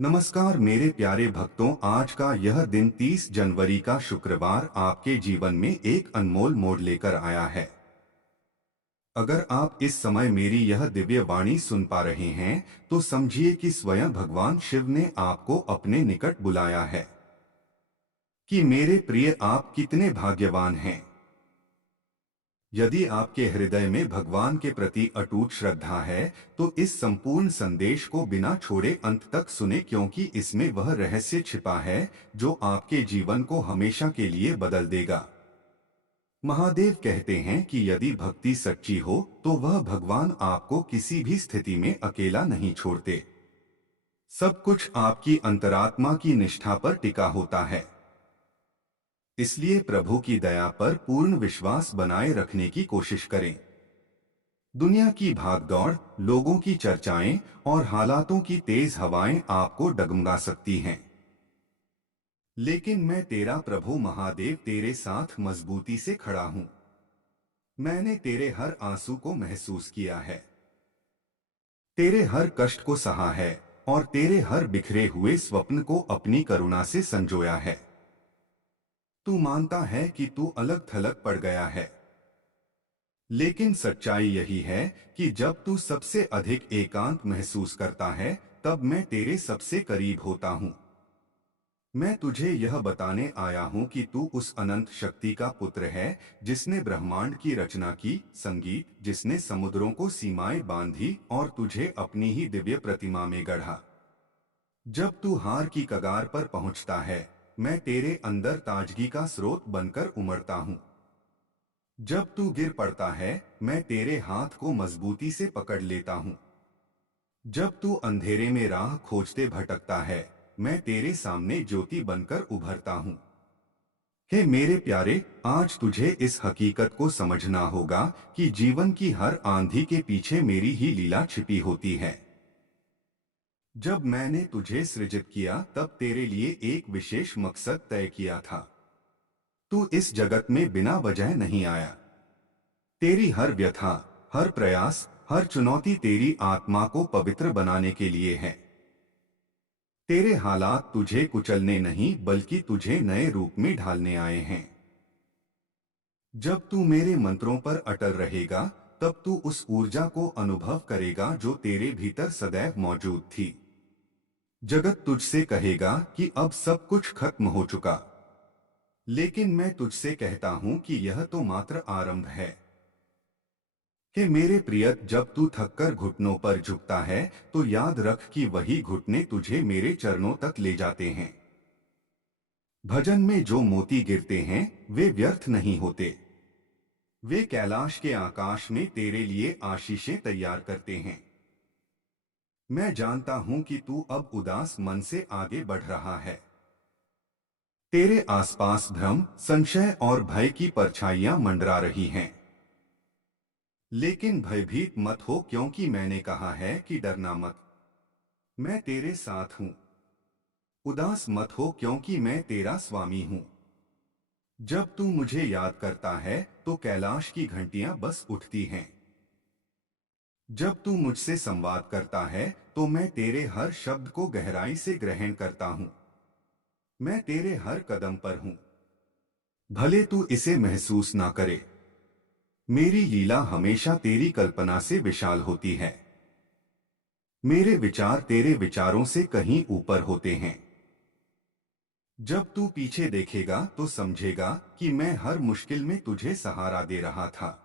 नमस्कार मेरे प्यारे भक्तों, आज का यह दिन 30 जनवरी का शुक्रवार आपके जीवन में एक अनमोल मोड़ लेकर आया है। अगर आप इस समय मेरी यह दिव्य वाणी सुन पा रहे हैं, तो समझिए कि स्वयं भगवान शिव ने आपको अपने निकट बुलाया है। कि मेरे प्रिय, आप कितने भाग्यवान हैं। यदि आपके हृदय में भगवान के प्रति अटूट श्रद्धा है, तो इस संपूर्ण संदेश को बिना छोड़े अंत तक सुने, क्योंकि इसमें वह रहस्य छिपा है जो आपके जीवन को हमेशा के लिए बदल देगा। महादेव कहते हैं कि यदि भक्ति सच्ची हो तो वह भगवान आपको किसी भी स्थिति में अकेला नहीं छोड़ते। सब कुछ आपकी अंतरात्मा की निष्ठा पर टिका होता है। इसलिए प्रभु की दया पर पूर्ण विश्वास बनाए रखने की कोशिश करें। दुनिया की भागदौड़, लोगों की चर्चाएं और हालातों की तेज हवाएं आपको डगमगा सकती हैं। लेकिन मैं तेरा प्रभु महादेव तेरे साथ मजबूती से खड़ा हूं। मैंने तेरे हर आंसू को महसूस किया है, तेरे हर कष्ट को सहा है और तेरे हर बिखरे हुए स्वप्न को अपनी करुणा से संजोया है। तू मानता है कि तू अलग थलग पड़ गया है, लेकिन सच्चाई यही है कि जब तू सबसे अधिक एकांत महसूस करता है, तब मैं तेरे सबसे करीब होता हूँ। मैं तुझे यह बताने आया हूँ कि तू उस अनंत शक्ति का पुत्र है जिसने ब्रह्मांड की रचना की, संगीत जिसने समुद्रों को सीमाएं बांधी और तुझे अपनी ही दिव्य प्रतिमा में गढ़ा। जब तू हार की कगार पर पहुंचता है, मैं तेरे अंदर ताजगी का स्रोत बनकर उमड़ता हूँ। जब तू गिर पड़ता है, मैं तेरे हाथ को मजबूती से पकड़ लेता हूँ। जब तू अंधेरे में राह खोजते भटकता है, मैं तेरे सामने ज्योति बनकर उभरता हूँ। हे मेरे प्यारे, आज तुझे इस हकीकत को समझना होगा कि जीवन की हर आंधी के पीछे मेरी ही लीला छिपी होती है। जब मैंने तुझे सृजित किया, तब तेरे लिए एक विशेष मकसद तय किया था। तू इस जगत में बिना वजह नहीं आया। तेरी हर व्यथा, हर प्रयास, हर चुनौती तेरी आत्मा को पवित्र बनाने के लिए है। तेरे हालात तुझे कुचलने नहीं, बल्कि तुझे नए रूप में ढालने आए हैं। जब तू मेरे मंत्रों पर अटल रहेगा, तब तू उस ऊर्जा को अनुभव करेगा जो तेरे भीतर सदैव मौजूद थी। जगत तुझसे कहेगा कि अब सब कुछ खत्म हो चुका, लेकिन मैं तुझसे कहता हूं कि यह तो मात्र आरंभ है। कि मेरे प्रिय, जब तू थककर घुटनों पर झुकता है, तो याद रख कि वही घुटने तुझे मेरे चरणों तक ले जाते हैं। भजन में जो मोती गिरते हैं, वे व्यर्थ नहीं होते। वे कैलाश के आकाश में तेरे लिए आशीषें तैयार करते हैं। मैं जानता हूं कि तू अब उदास मन से आगे बढ़ रहा है। तेरे आसपास भ्रम, संशय और भय की परछाइयां मंडरा रही हैं। लेकिन भयभीत मत हो, क्योंकि मैंने कहा है कि डरना मत। मैं तेरे साथ हूं। उदास मत हो, क्योंकि मैं तेरा स्वामी हूं। जब तू मुझे याद करता है, तो कैलाश की घंटियां बस उठती हैं। जब तू मुझसे संवाद करता है, तो मैं तेरे हर शब्द को गहराई से ग्रहण करता हूं। मैं तेरे हर कदम पर हूं, भले तू इसे महसूस ना करे। मेरी लीला हमेशा तेरी कल्पना से विशाल होती है। मेरे विचार तेरे विचारों से कहीं ऊपर होते हैं। जब तू पीछे देखेगा तो समझेगा कि मैं हर मुश्किल में तुझे सहारा दे रहा था।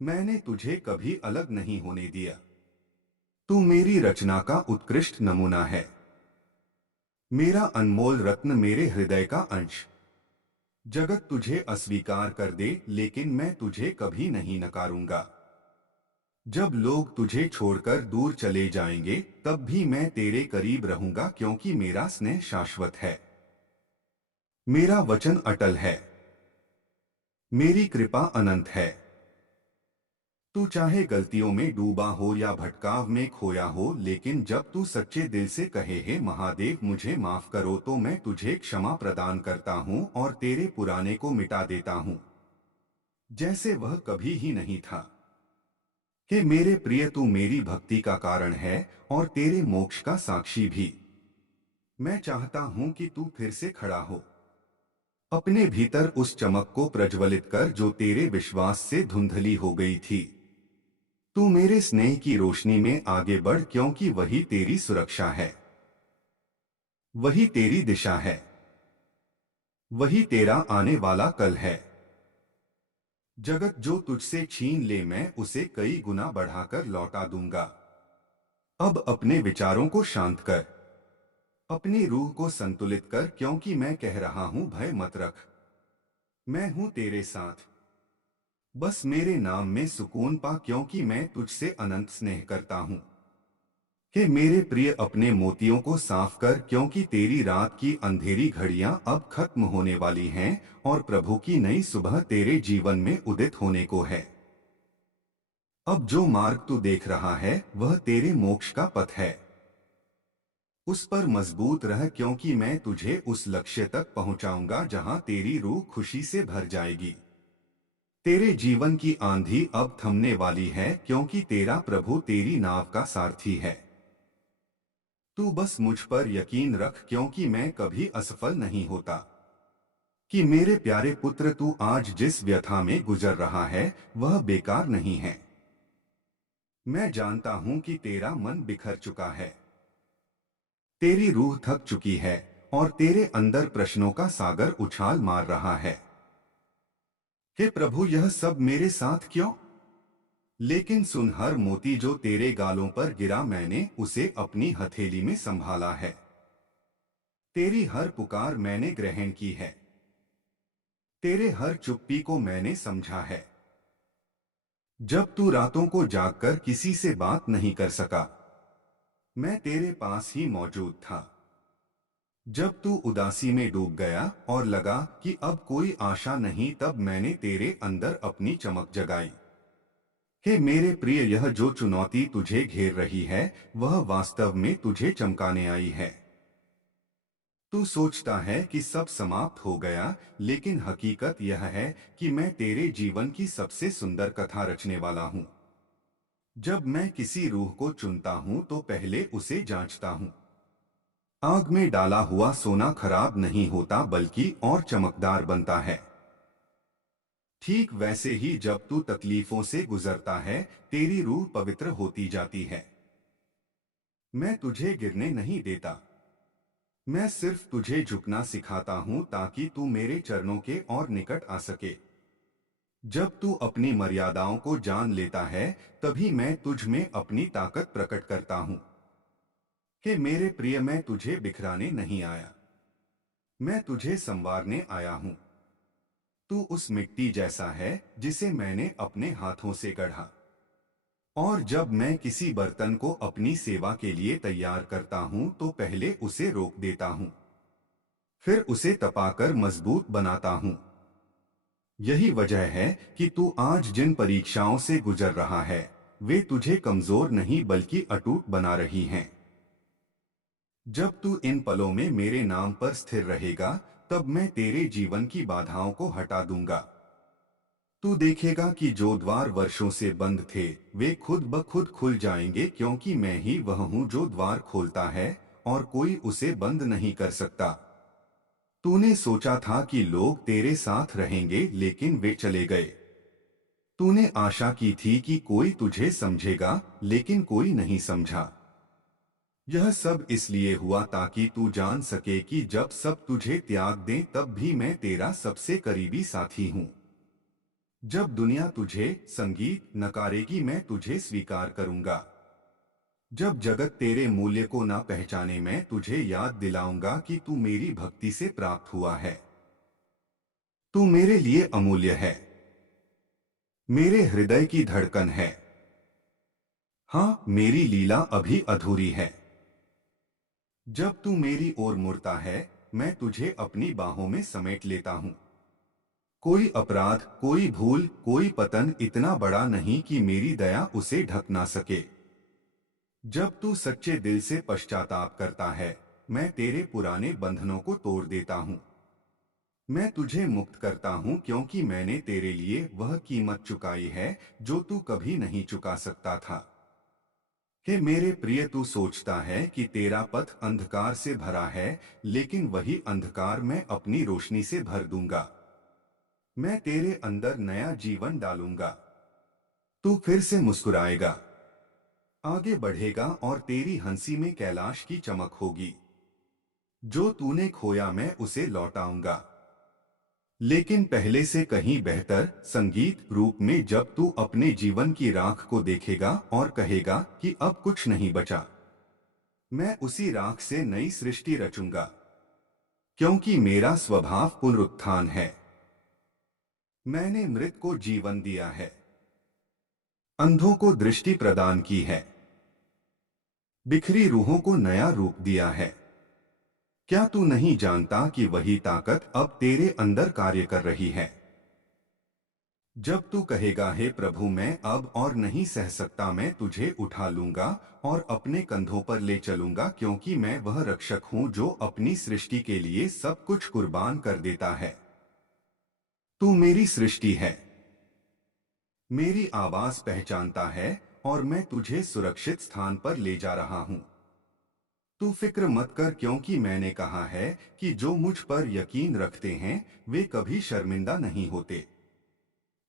मैंने तुझे कभी अलग नहीं होने दिया। तू मेरी रचना का उत्कृष्ट नमूना है, मेरा अनमोल रत्न, मेरे हृदय का अंश। जगत तुझे अस्वीकार कर दे, लेकिन मैं तुझे कभी नहीं नकारूंगा। जब लोग तुझे छोड़कर दूर चले जाएंगे, तब भी मैं तेरे करीब रहूंगा, क्योंकि मेरा स्नेह शाश्वत है। मेरा वचन अटल है, मेरी कृपा अनंत है। तू चाहे गलतियों में डूबा हो या भटकाव में खोया हो, लेकिन जब तू सच्चे दिल से कहे, हे महादेव मुझे माफ करो, तो मैं तुझे क्षमा प्रदान करता हूँ और तेरे पुराने को मिटा देता हूँ, जैसे वह कभी ही नहीं था। कि मेरे प्रिय, तू मेरी भक्ति का कारण है और तेरे मोक्ष का साक्षी भी। मैं चाहता हूं कि तू फिर से खड़ा हो। अपने भीतर उस चमक को प्रज्वलित कर जो तेरे विश्वास से धुंधली हो गई थी। तू मेरे स्नेह की रोशनी में आगे बढ़, क्योंकि वही तेरी सुरक्षा है, वही तेरी दिशा है, वही तेरा आने वाला कल है। जगत जो तुझसे छीन ले मैं उसे कई गुना बढ़ाकर लौटा दूंगा। अब अपने विचारों को शांत कर, अपनी रूह को संतुलित कर, क्योंकि मैं कह रहा हूं भय मत रख। मैं हूं तेरे साथ। बस मेरे नाम में सुकून पा, क्योंकि मैं तुझसे अनंत स्नेह करता हूं। हे मेरे प्रिय, अपने मोतियों को साफ कर, क्योंकि तेरी रात की अंधेरी घड़ियां अब खत्म होने वाली हैं और प्रभु की नई सुबह तेरे जीवन में उदित होने को है। अब जो मार्ग तू देख रहा है वह तेरे मोक्ष का पथ है। उस पर मजबूत रह, क्योंकि मैं तुझे उस लक्ष्य तक पहुंचाऊंगा जहां तेरी रूह खुशी से भर जाएगी। तेरे जीवन की आंधी अब थमने वाली है, क्योंकि तेरा प्रभु तेरी नाव का सारथी है। तू बस मुझ पर यकीन रख, क्योंकि मैं कभी असफल नहीं होता। कि मेरे प्यारे पुत्र, तू आज जिस व्यथा में गुजर रहा है वह बेकार नहीं है। मैं जानता हूं कि तेरा मन बिखर चुका है, तेरी रूह थक चुकी है और तेरे अंदर प्रश्नों का सागर उछाल मार रहा है। हे प्रभु, यह सब मेरे साथ क्यों? लेकिन सुन, हर मोती जो तेरे गालों पर गिरा मैंने उसे अपनी हथेली में संभाला है। तेरी हर पुकार मैंने ग्रहण की है, तेरे हर चुप्पी को मैंने समझा है। जब तू रातों को जागकर किसी से बात नहीं कर सका, मैं तेरे पास ही मौजूद था। जब तू उदासी में डूब गया और लगा कि अब कोई आशा नहीं, तब मैंने तेरे अंदर अपनी चमक जगाई। हे मेरे प्रिय, यह जो चुनौती तुझे घेर रही है वह वास्तव में तुझे चमकाने आई है। तू सोचता है कि सब समाप्त हो गया, लेकिन हकीकत यह है कि मैं तेरे जीवन की सबसे सुंदर कथा रचने वाला हूँ। जब मैं किसी रूह को चुनता हूँ तो पहले उसे जांचता हूँ। आग में डाला हुआ सोना खराब नहीं होता, बल्कि और चमकदार बनता है। ठीक वैसे ही जब तू तकलीफों से गुजरता है तेरी रूह पवित्र होती जाती है। मैं तुझे गिरने नहीं देता, मैं सिर्फ तुझे झुकना सिखाता हूँ ताकि तू मेरे चरणों के और निकट आ सके। जब तू अपनी मर्यादाओं को जान लेता है तभी मैं तुझ में अपनी ताकत प्रकट करता हूँ। कि मेरे प्रिय, मैं तुझे बिखराने नहीं आया, मैं तुझे संवारने आया हूँ। तू उस मिट्टी जैसा है जिसे मैंने अपने हाथों से गढ़ा। और जब मैं किसी बर्तन को अपनी सेवा के लिए तैयार करता हूँ तो पहले उसे रोक देता हूँ, फिर उसे तपाकर मजबूत बनाता हूँ। यही वजह है कि तू आज जिन परीक्षाओं से गुजर रहा है वे तुझे कमजोर नहीं बल्कि अटूट बना रही हैं। जब तू इन पलों में मेरे नाम पर स्थिर रहेगा तब मैं तेरे जीवन की बाधाओं को हटा दूंगा। तू देखेगा कि जो द्वार वर्षों से बंद थे वे खुद ब खुद खुल जाएंगे, क्योंकि मैं ही वह हूँ जो द्वार खोलता है और कोई उसे बंद नहीं कर सकता। तूने सोचा था कि लोग तेरे साथ रहेंगे, लेकिन वे चले गए। तूने आशा की थी कि कोई तुझे समझेगा, लेकिन कोई नहीं समझा। यह सब इसलिए हुआ ताकि तू जान सके कि जब सब तुझे त्याग दें तब भी मैं तेरा सबसे करीबी साथी हूँ। जब दुनिया तुझे संगीत नकारेगी मैं तुझे स्वीकार करूंगा। जब जगत तेरे मूल्य को ना पहचाने मैं तुझे याद दिलाऊंगा कि तू मेरी भक्ति से प्राप्त हुआ है। तू मेरे लिए अमूल्य है, मेरे हृदय की धड़कन है। हाँ, मेरी लीला अभी अधूरी है। जब तू मेरी ओर मुड़ता है मैं तुझे अपनी बाहों में समेट लेता हूँ। कोई अपराध, कोई भूल, कोई पतन इतना बड़ा नहीं कि मेरी दया उसे ढक ना सके। जब तू सच्चे दिल से पश्चाताप करता है मैं तेरे पुराने बंधनों को तोड़ देता हूँ। मैं तुझे मुक्त करता हूँ, क्योंकि मैंने तेरे लिए वह कीमत चुकाई है जो तू कभी नहीं चुका सकता था। कि मेरे प्रिय, तू सोचता है कि तेरा पथ अंधकार से भरा है, लेकिन वही अंधकार मैं अपनी रोशनी से भर दूंगा। मैं तेरे अंदर नया जीवन डालूंगा। तू फिर से मुस्कुराएगा, आगे बढ़ेगा और तेरी हंसी में कैलाश की चमक होगी। जो तूने खोया मैं उसे लौटाऊंगा, लेकिन पहले से कहीं बेहतर संगीत रूप में, जब तू अपने जीवन की राख को देखेगा और कहेगा कि अब कुछ नहीं बचा। मैं उसी राख से नई सृष्टि रचूंगा, क्योंकि मेरा स्वभाव पुनरुत्थान है। मैंने मृत को जीवन दिया है, अंधों को दृष्टि प्रदान की है, बिखरी रूहों को नया रूप दिया है। क्या तू नहीं जानता कि वही ताकत अब तेरे अंदर कार्य कर रही है? जब तू कहेगा, हे प्रभु मैं अब और नहीं सह सकता, मैं तुझे उठा लूंगा और अपने कंधों पर ले चलूंगा, क्योंकि मैं वह रक्षक हूं जो अपनी सृष्टि के लिए सब कुछ कुर्बान कर देता है। तू मेरी सृष्टि है, मेरी आवाज पहचानता है और मैं तुझे सुरक्षित स्थान पर ले जा रहा हूं। तू फिक्र मत कर, क्योंकि मैंने कहा है कि जो मुझ पर यकीन रखते हैं वे कभी शर्मिंदा नहीं होते।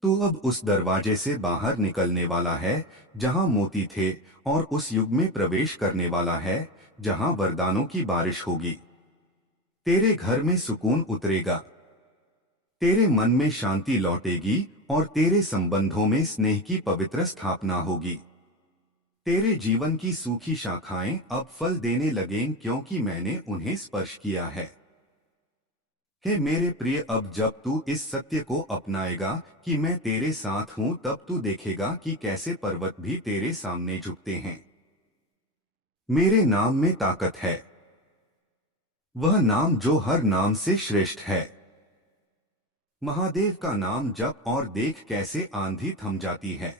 तू अब उस दरवाजे से बाहर निकलने वाला है जहां मोती थे, और उस युग में प्रवेश करने वाला है जहां वरदानों की बारिश होगी। तेरे घर में सुकून उतरेगा, तेरे मन में शांति लौटेगी और तेरे संबंधों में स्नेह की पवित्र स्थापना होगी। तेरे जीवन की सूखी शाखाएं अब फल देने लगेंगी, क्योंकि मैंने उन्हें स्पर्श किया है। हे मेरे प्रिय, अब जब तू इस सत्य को अपनाएगा कि मैं तेरे साथ हूं, तब तू देखेगा कि कैसे पर्वत भी तेरे सामने झुकते हैं। मेरे नाम में ताकत है, वह नाम जो हर नाम से श्रेष्ठ है। महादेव का नाम जप और देख कैसे आंधी थम जाती है।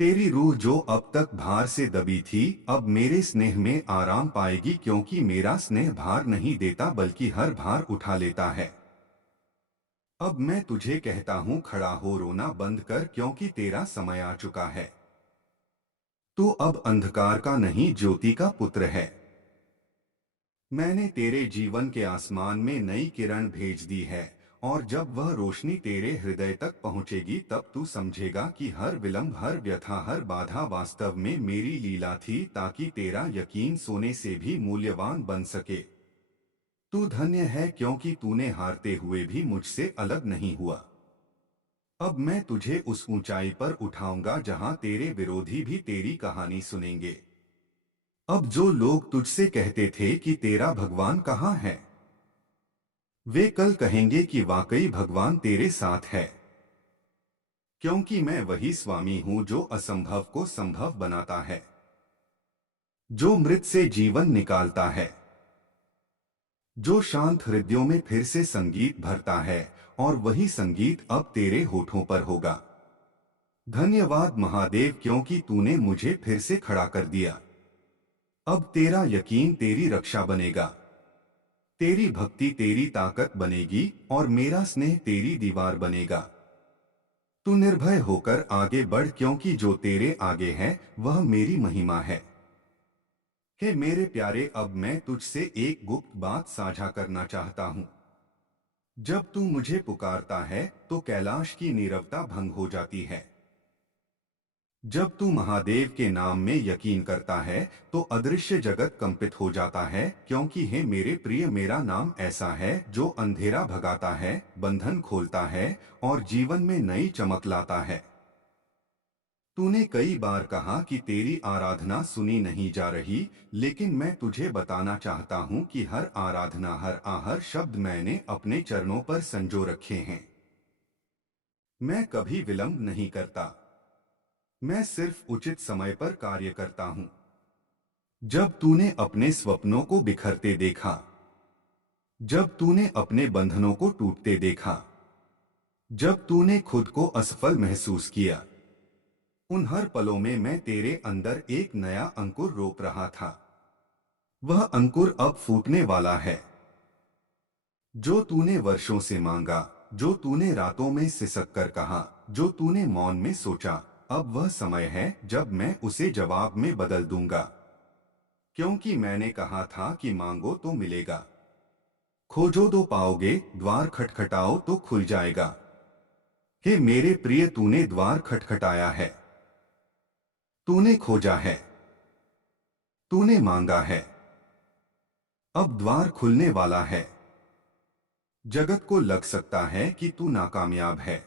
तेरी रूह जो अब तक भार से दबी थी, अब मेरे स्नेह में आराम पाएगी, क्योंकि मेरा स्नेह भार नहीं देता बल्कि हर भार उठा लेता है। अब मैं तुझे कहता हूं, खड़ा हो, रोना बंद कर, क्योंकि तेरा समय आ चुका है। तू अब अंधकार का नहीं, ज्योति का पुत्र है। मैंने तेरे जीवन के आसमान में नई किरण भेज दी है, और जब वह रोशनी तेरे हृदय तक पहुंचेगी, तब तू समझेगा कि हर विलंब, हर व्यथा, हर बाधा वास्तव में मेरी लीला थी, ताकि तेरा यकीन सोने से भी मूल्यवान बन सके। तू धन्य है, क्योंकि तूने हारते हुए भी मुझसे अलग नहीं हुआ। अब मैं तुझे उस ऊंचाई पर उठाऊंगा जहां तेरे विरोधी भी तेरी कहानी सुनेंगे। अब जो लोग तुझसे कहते थे कि तेरा भगवान कहाँ है, वे कल कहेंगे कि वाकई भगवान तेरे साथ है, क्योंकि मैं वही स्वामी हूं जो असंभव को संभव बनाता है, जो मृत से जीवन निकालता है, जो शांत हृदयों में फिर से संगीत भरता है, और वही संगीत अब तेरे होठों पर होगा। धन्यवाद महादेव, क्योंकि तूने मुझे फिर से खड़ा कर दिया। अब तेरा यकीन तेरी रक्षा बनेगा, तेरी भक्ति तेरी ताकत बनेगी, और मेरा स्नेह तेरी दीवार बनेगा। तू निर्भय होकर आगे बढ़, क्योंकि जो तेरे आगे है वह मेरी महिमा है। हे मेरे प्यारे, अब मैं तुझसे एक गुप्त बात साझा करना चाहता हूँ। जब तू मुझे पुकारता है तो कैलाश की नीरवता भंग हो जाती है। जब तू महादेव के नाम में यकीन करता है तो अदृश्य जगत कंपित हो जाता है, क्योंकि हे मेरे प्रिय, मेरा नाम ऐसा है जो अंधेरा भगाता है, बंधन खोलता है और जीवन में नई चमक लाता है। तूने कई बार कहा कि तेरी आराधना सुनी नहीं जा रही, लेकिन मैं तुझे बताना चाहता हूं कि हर आराधना, हर आहर शब्द मैंने अपने चरणों पर संजो रखे हैं। मैं कभी विलंब नहीं करता, मैं सिर्फ उचित समय पर कार्य करता हूं। जब तूने अपने स्वप्नों को बिखरते देखा, जब तूने अपने बंधनों को टूटते देखा, जब तूने खुद को असफल महसूस किया, उन हर पलों में मैं तेरे अंदर एक नया अंकुर रोप रहा था। वह अंकुर अब फूटने वाला है। जो तूने वर्षों से मांगा, जो तूने रातों में सिसक कर कहा, जो तूने मौन में सोचा, अब वह समय है जब मैं उसे जवाब में बदल दूंगा, क्योंकि मैंने कहा था कि मांगो तो मिलेगा, खोजो तो पाओगे, द्वार खटखटाओ तो खुल जाएगा। हे मेरे प्रिय, तूने द्वार खटखटाया है, तूने खोजा है, तूने मांगा है, अब द्वार खुलने वाला है। जगत को लग सकता है कि तू नाकामयाब है,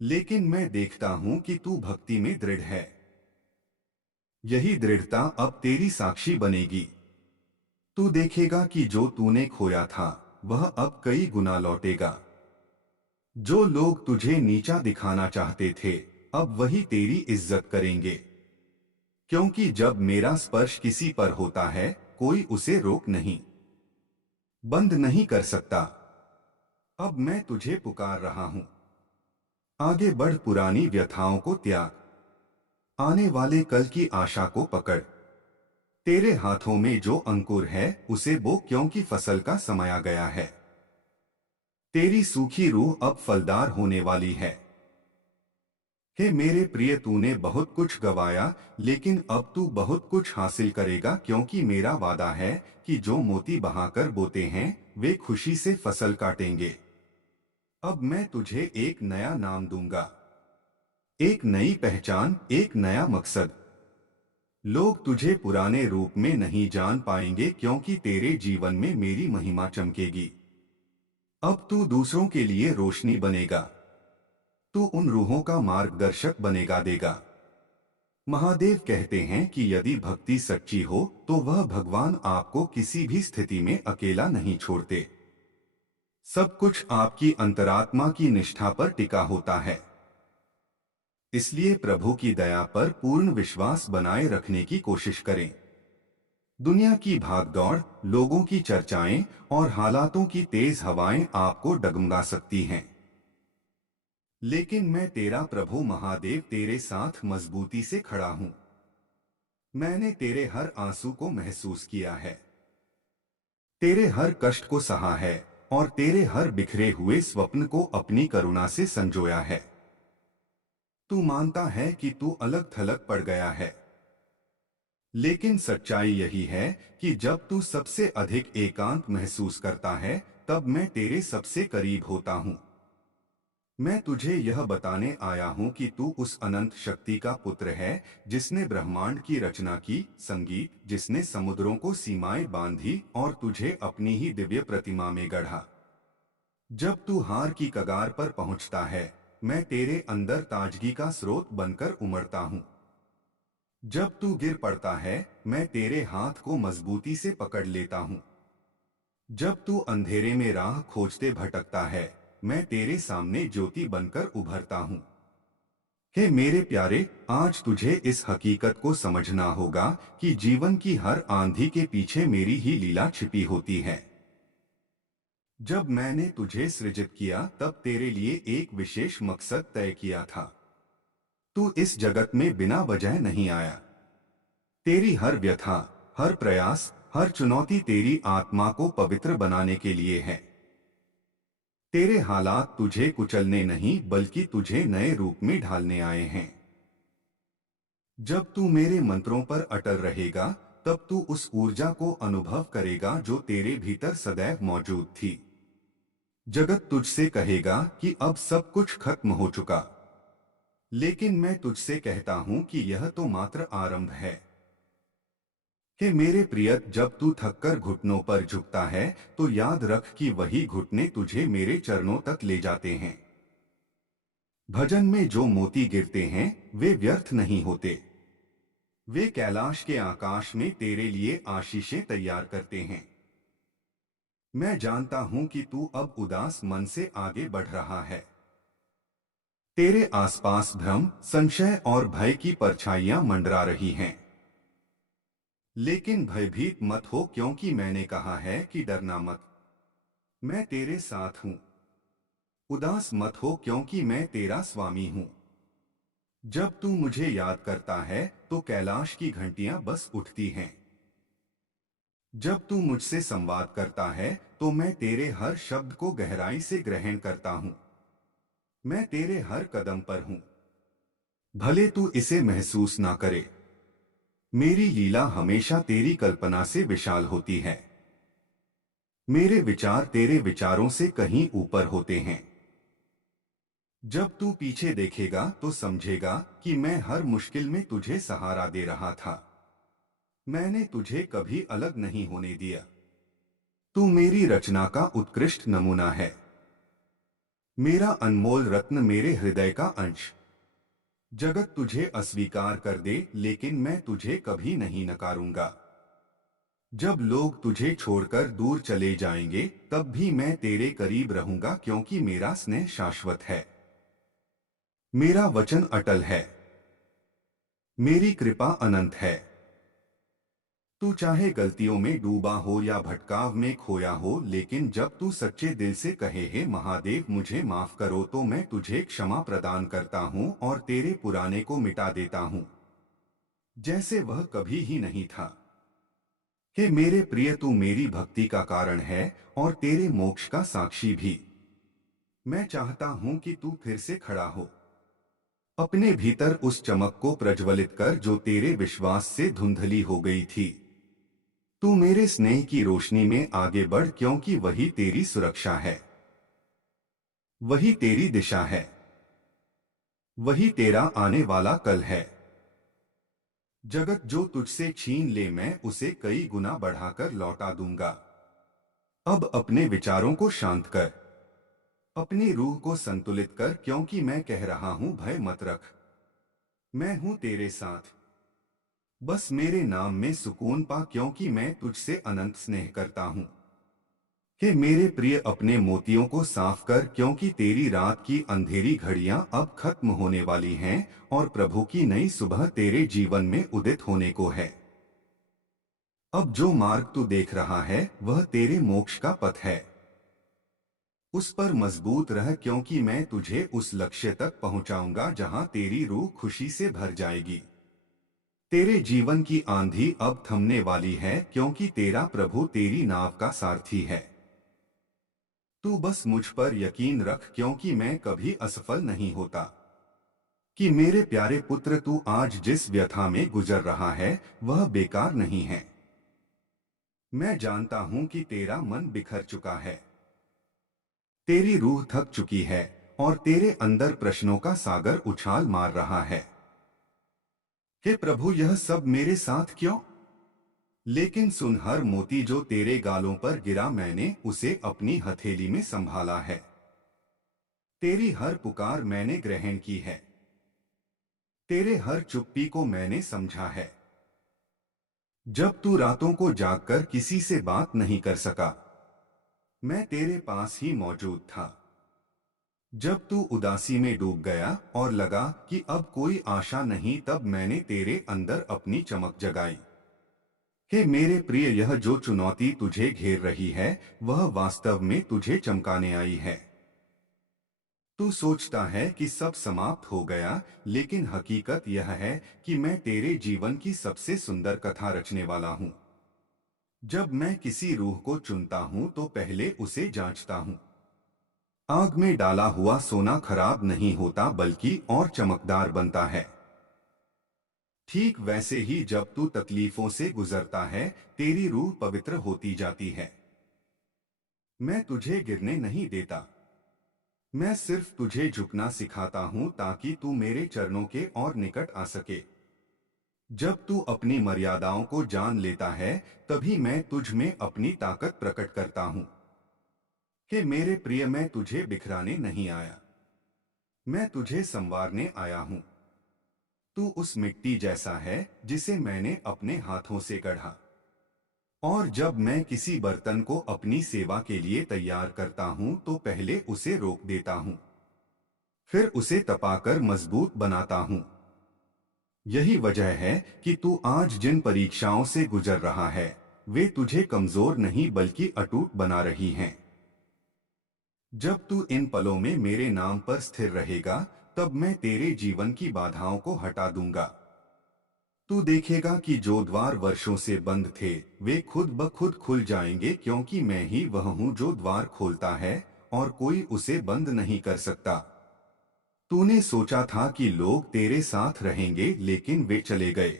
लेकिन मैं देखता हूं कि तू भक्ति में दृढ़ है। यही दृढ़ता अब तेरी साक्षी बनेगी। तू देखेगा कि जो तूने खोया था वह अब कई गुना लौटेगा। जो लोग तुझे नीचा दिखाना चाहते थे अब वही तेरी इज्जत करेंगे, क्योंकि जब मेरा स्पर्श किसी पर होता है कोई उसे रोक नहीं, बंद नहीं कर सकता। अब मैं तुझे पुकार रहा हूं, आगे बढ़, पुरानी व्यथाओं को त्याग, आने वाले कल की आशा को पकड़। तेरे हाथों में जो अंकुर है उसे बो, क्योंकि फसल का समय आ गया है। तेरी सूखी रूह अब फलदार होने वाली है। हे मेरे प्रिय, तूने बहुत कुछ गवाया, लेकिन अब तू बहुत कुछ हासिल करेगा, क्योंकि मेरा वादा है कि जो मोती बहाकर बोते हैं वे खुशी से फसल काटेंगे। अब मैं तुझे एक नया नाम दूंगा, एक नई पहचान, एक नया मकसद। लोग तुझे पुराने रूप में नहीं जान पाएंगे, क्योंकि तेरे जीवन में मेरी महिमा चमकेगी। अब तू दूसरों के लिए रोशनी बनेगा, तू उन रूहों का मार्गदर्शक बनेगा देगा। महादेव कहते हैं कि यदि भक्ति सच्ची हो तो वह भगवान आपको किसी भी स्थिति में अकेला नहीं छोड़ते। सब कुछ आपकी अंतरात्मा की निष्ठा पर टिका होता है। इसलिए प्रभु की दया पर पूर्ण विश्वास बनाए रखने की कोशिश करें। दुनिया की भागदौड़, लोगों की चर्चाएं और हालातों की तेज हवाएं आपको डगमगा सकती हैं, लेकिन मैं तेरा प्रभु महादेव तेरे साथ मजबूती से खड़ा हूं। मैंने तेरे हर आंसू को महसूस किया है, तेरे हर कष्ट को सहा है और तेरे हर बिखरे हुए स्वप्न को अपनी करुणा से संजोया है। तू मानता है कि तू अलग थलग पड़ गया है, लेकिन सच्चाई यही है कि जब तू सबसे अधिक एकांत महसूस करता है तब मैं तेरे सबसे करीब होता हूं। मैं तुझे यह बताने आया हूं कि तू उस अनंत शक्ति का पुत्र है जिसने ब्रह्मांड की रचना की, संगीत जिसने समुद्रों को सीमाएं बांधी और तुझे अपनी ही दिव्य प्रतिमा में गढ़ा। जब तू हार की कगार पर पहुंचता है मैं तेरे अंदर ताजगी का स्रोत बनकर उमड़ता हूं। जब तू गिर पड़ता है मैं तेरे हाथ को मजबूती से पकड़ लेता हूं। जब तू अंधेरे में राह खोजते भटकता है मैं तेरे सामने ज्योति बनकर उभरता हूं। हे मेरे प्यारे, आज तुझे इस हकीकत को समझना होगा कि जीवन की हर आंधी के पीछे मेरी ही लीला छिपी होती है। जब मैंने तुझे सृजित किया तब तेरे लिए एक विशेष मकसद तय किया था। तू इस जगत में बिना वजह नहीं आया। तेरी हर व्यथा, हर प्रयास, हर चुनौती तेरी आत्मा को पवित्र बनाने के लिए है। तेरे हालात तुझे कुचलने नहीं बल्कि तुझे नए रूप में ढालने आए हैं। जब तू मेरे मंत्रों पर अटल रहेगा तब तू उस ऊर्जा को अनुभव करेगा जो तेरे भीतर सदैव मौजूद थी। जगत तुझसे कहेगा कि अब सब कुछ खत्म हो चुका, लेकिन मैं तुझसे कहता हूं कि यह तो मात्र आरंभ है। कि मेरे प्रिय, जब तू थककर घुटनों पर झुकता है तो याद रख कि वही घुटने तुझे मेरे चरणों तक ले जाते हैं। भजन में जो मोती गिरते हैं वे व्यर्थ नहीं होते, वे कैलाश के आकाश में तेरे लिए आशीषें तैयार करते हैं। मैं जानता हूं कि तू अब उदास मन से आगे बढ़ रहा है। तेरे आसपास भ्रम, संशय और भय की परछाइयां मंडरा रही हैं। लेकिन भयभीत मत हो, क्योंकि मैंने कहा है कि डरना मत, मैं तेरे साथ हूं। उदास मत हो, क्योंकि मैं तेरा स्वामी हूं। जब तू मुझे याद करता है तो कैलाश की घंटियां बस उठती हैं। जब तू मुझसे संवाद करता है तो मैं तेरे हर शब्द को गहराई से ग्रहण करता हूं। मैं तेरे हर कदम पर हूं। भले तू इसे महसूस ना करे, मेरी लीला हमेशा तेरी कल्पना से विशाल होती है। मेरे विचार तेरे विचारों से कहीं ऊपर होते हैं। जब तू पीछे देखेगा तो समझेगा कि मैं हर मुश्किल में तुझे सहारा दे रहा था। मैंने तुझे कभी अलग नहीं होने दिया। तू मेरी रचना का उत्कृष्ट नमूना है, मेरा अनमोल रत्न, मेरे हृदय का अंश। जगत तुझे अस्वीकार कर दे, लेकिन मैं तुझे कभी नहीं नकारूंगा। जब लोग तुझे छोड़कर दूर चले जाएंगे, तब भी मैं तेरे करीब रहूंगा, क्योंकि मेरा स्नेह शाश्वत है। मेरा वचन अटल है, मेरी कृपा अनंत है। तू चाहे गलतियों में डूबा हो या भटकाव में खोया हो, लेकिन जब तू सच्चे दिल से कहे, हे महादेव मुझे माफ करो, तो मैं तुझे क्षमा प्रदान करता हूँ और तेरे पुराने को मिटा देता हूँ, जैसे वह कभी ही नहीं था। हे मेरे प्रिय, तू मेरी भक्ति का कारण है और तेरे मोक्ष का साक्षी भी। मैं चाहता हूँ कि तू फिर से खड़ा हो, अपने भीतर उस चमक को प्रज्वलित कर जो तेरे विश्वास से धुंधली हो गई थी। तू मेरे स्नेह की रोशनी में आगे बढ़, क्योंकि वही तेरी सुरक्षा है, वही तेरी दिशा है, वही तेरा आने वाला कल है। जगत जो तुझसे छीन ले, मैं उसे कई गुना बढ़ाकर लौटा दूंगा। अब अपने विचारों को शांत कर, अपनी रूह को संतुलित कर, क्योंकि मैं कह रहा हूं, भय मत रख, मैं हूं तेरे साथ। बस मेरे नाम में सुकून पा, क्योंकि मैं तुझसे अनंत स्नेह करता हूं। कि मेरे प्रिय, अपने मोतियों को साफ कर, क्योंकि तेरी रात की अंधेरी घड़ियां अब खत्म होने वाली हैं और प्रभु की नई सुबह तेरे जीवन में उदित होने को है। अब जो मार्ग तू देख रहा है वह तेरे मोक्ष का पथ है। उस पर मजबूत रह, क्योंकि मैं तुझे उस लक्ष्य तक पहुंचाऊंगा जहां तेरी रूह खुशी से भर जाएगी। तेरे जीवन की आंधी अब थमने वाली है, क्योंकि तेरा प्रभु तेरी नाव का सारथी है। तू बस मुझ पर यकीन रख, क्योंकि मैं कभी असफल नहीं होता। कि मेरे प्यारे पुत्र, तू आज जिस व्यथा में गुजर रहा है वह बेकार नहीं है। मैं जानता हूं कि तेरा मन बिखर चुका है, तेरी रूह थक चुकी है और तेरे अंदर प्रश्नों का सागर उछाल मार रहा है। हे प्रभु, यह सब मेरे साथ क्यों? लेकिन सुन, हर मोती जो तेरे गालों पर गिरा, मैंने उसे अपनी हथेली में संभाला है। तेरी हर पुकार मैंने ग्रहण की है, तेरे हर चुप्पी को मैंने समझा है। जब तू रातों को जागकर किसी से बात नहीं कर सका, मैं तेरे पास ही मौजूद था। जब तू उदासी में डूब गया और लगा कि अब कोई आशा नहीं, तब मैंने तेरे अंदर अपनी चमक जगाई। हे मेरे प्रिय, यह जो चुनौती तुझे घेर रही है वह वास्तव में तुझे चमकाने आई है। तू सोचता है कि सब समाप्त हो गया, लेकिन हकीकत यह है कि मैं तेरे जीवन की सबसे सुंदर कथा रचने वाला हूँ। जब मैं किसी रूह को चुनता हूँ तो पहले उसे जांचता हूँ। आग में डाला हुआ सोना खराब नहीं होता, बल्कि और चमकदार बनता है। ठीक वैसे ही जब तू तकलीफों से गुजरता है, तेरी रूह पवित्र होती जाती है। मैं तुझे गिरने नहीं देता, मैं सिर्फ तुझे झुकना सिखाता हूँ, ताकि तू मेरे चरणों के और निकट आ सके। जब तू अपनी मर्यादाओं को जान लेता है, तभी मैं तुझ में अपनी ताकत प्रकट करता हूँ। कि मेरे प्रिय, मैं तुझे बिखराने नहीं आया, मैं तुझे संवारने आया हूँ। तू उस मिट्टी जैसा है जिसे मैंने अपने हाथों से गढ़ा। और जब मैं किसी बर्तन को अपनी सेवा के लिए तैयार करता हूँ तो पहले उसे रोक देता हूँ, फिर उसे तपाकर मजबूत बनाता हूँ। यही वजह है कि तू आज जिन परीक्षाओं से गुजर रहा है वे तुझे कमजोर नहीं बल्कि अटूट बना रही हैं। जब तू इन पलों में मेरे नाम पर स्थिर रहेगा, तब मैं तेरे जीवन की बाधाओं को हटा दूंगा। तू देखेगा कि जो द्वार वर्षों से बंद थे वे खुद ब खुद खुल जाएंगे, क्योंकि मैं ही वह हूँ जो द्वार खोलता है और कोई उसे बंद नहीं कर सकता। तूने सोचा था कि लोग तेरे साथ रहेंगे लेकिन वे चले गए।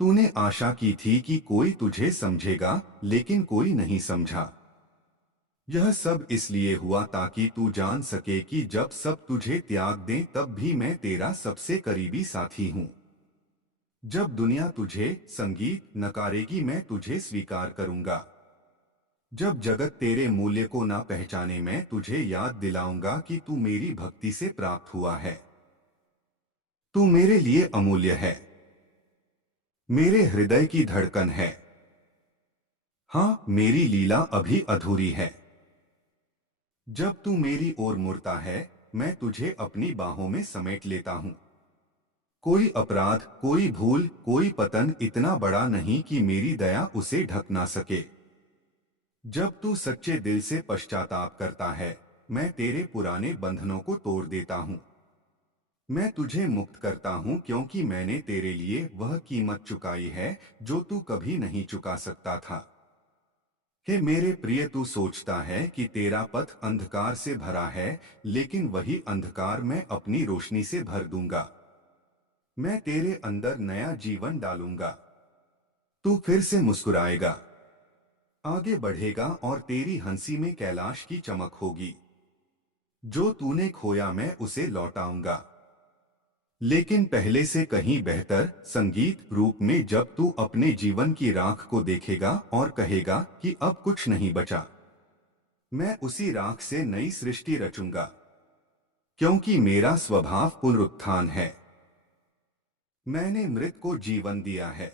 तूने आशा की थी कि कोई तुझे समझेगा लेकिन कोई नहीं समझा। यह सब इसलिए हुआ ताकि तू जान सके कि जब सब तुझे त्याग दें तब भी मैं तेरा सबसे करीबी साथी हूँ। जब दुनिया तुझे संगीत नकारेगी मैं तुझे स्वीकार करूंगा। जब जगत तेरे मूल्य को ना पहचाने मैं तुझे याद दिलाऊंगा कि तू मेरी भक्ति से प्राप्त हुआ है। तू मेरे लिए अमूल्य है, मेरे हृदय की धड़कन है। हाँ, मेरी लीला अभी अधूरी है। जब तू मेरी ओर मुड़ता है मैं तुझे अपनी बाहों में समेट लेता हूँ। कोई अपराध, कोई भूल, कोई पतन इतना बड़ा नहीं कि मेरी दया उसे ढक ना सके। जब तू सच्चे दिल से पश्चाताप करता है मैं तेरे पुराने बंधनों को तोड़ देता हूँ। मैं तुझे मुक्त करता हूँ क्योंकि मैंने तेरे लिए वह कीमत चुकाई है जो तू कभी नहीं चुका सकता था। हे मेरे प्रिय, तू सोचता है कि तेरा पथ अंधकार से भरा है, लेकिन वही अंधकार मैं अपनी रोशनी से भर दूंगा। मैं तेरे अंदर नया जीवन डालूंगा। तू फिर से मुस्कुराएगा, आगे बढ़ेगा और तेरी हंसी में कैलाश की चमक होगी। जो तूने खोया मैं उसे लौटाऊंगा, लेकिन पहले से कहीं बेहतर संगीत रूप में। जब तू अपने जीवन की राख को देखेगा और कहेगा कि अब कुछ नहीं बचा, मैं उसी राख से नई सृष्टि रचूंगा, क्योंकि मेरा स्वभाव पुनरुत्थान है। मैंने मृत को जीवन दिया है,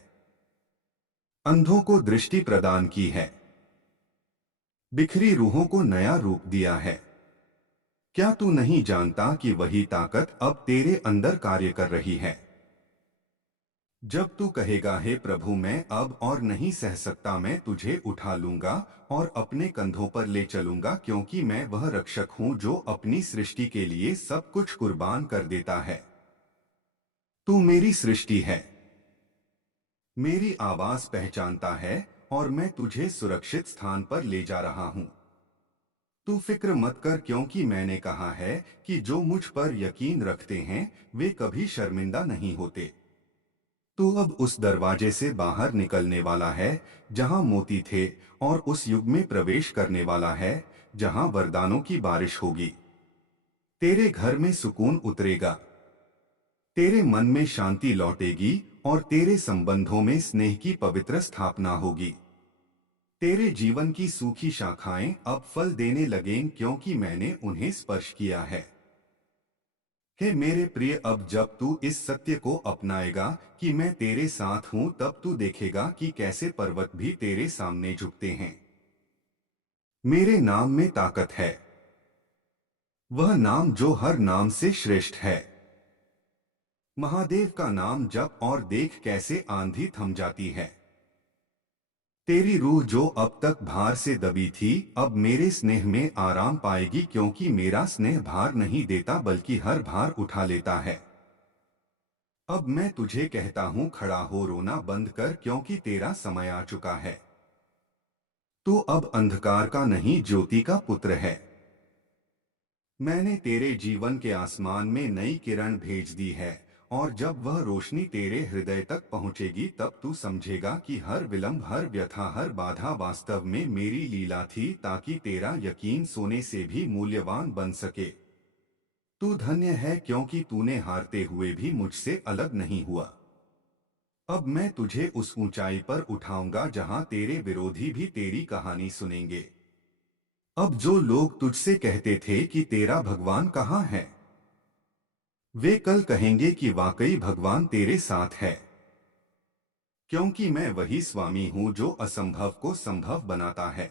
अंधों को दृष्टि प्रदान की है, बिखरी रूहों को नया रूप दिया है। क्या तू नहीं जानता कि वही ताकत अब तेरे अंदर कार्य कर रही है? जब तू कहेगा हे प्रभु मैं अब और नहीं सह सकता, मैं तुझे उठा लूंगा और अपने कंधों पर ले चलूंगा, क्योंकि मैं वह रक्षक हूं जो अपनी सृष्टि के लिए सब कुछ कुर्बान कर देता है। तू मेरी सृष्टि है, मेरी आवाज पहचानता है और मैं तुझे सुरक्षित स्थान पर ले जा रहा हूं। तू फिक्र मत कर, क्योंकि मैंने कहा है कि जो मुझ पर यकीन रखते हैं वे कभी शर्मिंदा नहीं होते। तू अब उस दरवाजे से बाहर निकलने वाला है जहां मोती थे, और उस युग में प्रवेश करने वाला है जहां वरदानों की बारिश होगी। तेरे घर में सुकून उतरेगा, तेरे मन में शांति लौटेगी और तेरे संबंधों में स्नेह की पवित्र स्थापना होगी। तेरे जीवन की सूखी शाखाएं अब फल देने लगेंगी, क्योंकि मैंने उन्हें स्पर्श किया है। हे मेरे प्रिय, अब जब तू इस सत्य को अपनाएगा कि मैं तेरे साथ हूं, तब तू देखेगा कि कैसे पर्वत भी तेरे सामने झुकते हैं। मेरे नाम में ताकत है, वह नाम जो हर नाम से श्रेष्ठ है। महादेव का नाम जप और देख कैसे आंधी थम जाती है। तेरी रूह जो अब तक भार से दबी थी अब मेरे स्नेह में आराम पाएगी, क्योंकि मेरा स्नेह भार नहीं देता बल्कि हर भार उठा लेता है। अब मैं तुझे कहता हूं, खड़ा हो, रोना बंद कर, क्योंकि तेरा समय आ चुका है। तू अब अंधकार का नहीं ज्योति का पुत्र है। मैंने तेरे जीवन के आसमान में नई किरण भेज दी है, और जब वह रोशनी तेरे हृदय तक पहुंचेगी तब तू समझेगा कि हर विलंब, हर व्यथा, हर बाधा वास्तव में मेरी लीला थी, ताकि तेरा यकीन सोने से भी मूल्यवान बन सके। तू धन्य है, क्योंकि तूने हारते हुए भी मुझसे अलग नहीं हुआ। अब मैं तुझे उस ऊंचाई पर उठाऊंगा जहां तेरे विरोधी भी तेरी कहानी सुनेंगे। अब जो लोग तुझसे कहते थे कि तेरा भगवान कहाँ है, वे कल कहेंगे कि वाकई भगवान तेरे साथ है, क्योंकि मैं वही स्वामी हूं जो असंभव को संभव बनाता है,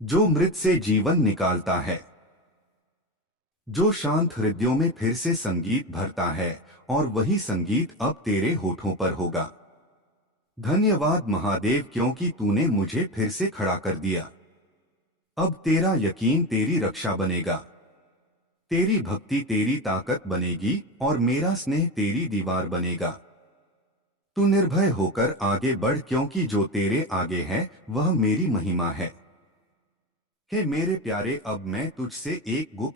जो मृत से जीवन निकालता है, जो शांत हृदयों में फिर से संगीत भरता है, और वही संगीत अब तेरे होठों पर होगा। धन्यवाद महादेव, क्योंकि तूने मुझे फिर से खड़ा कर दिया। अब तेरा यकीन तेरी रक्षा बनेगा, तेरी भक्ति तेरी ताकत बनेगी, और मेरा स्नेह तेरी दीवार बनेगा। तू निर्भय होकर आगे बढ़, क्योंकि जो तेरे आगे है वह मेरी महिमा है। हे मेरे प्यारे, अब मैं तुझसे एक गुप्त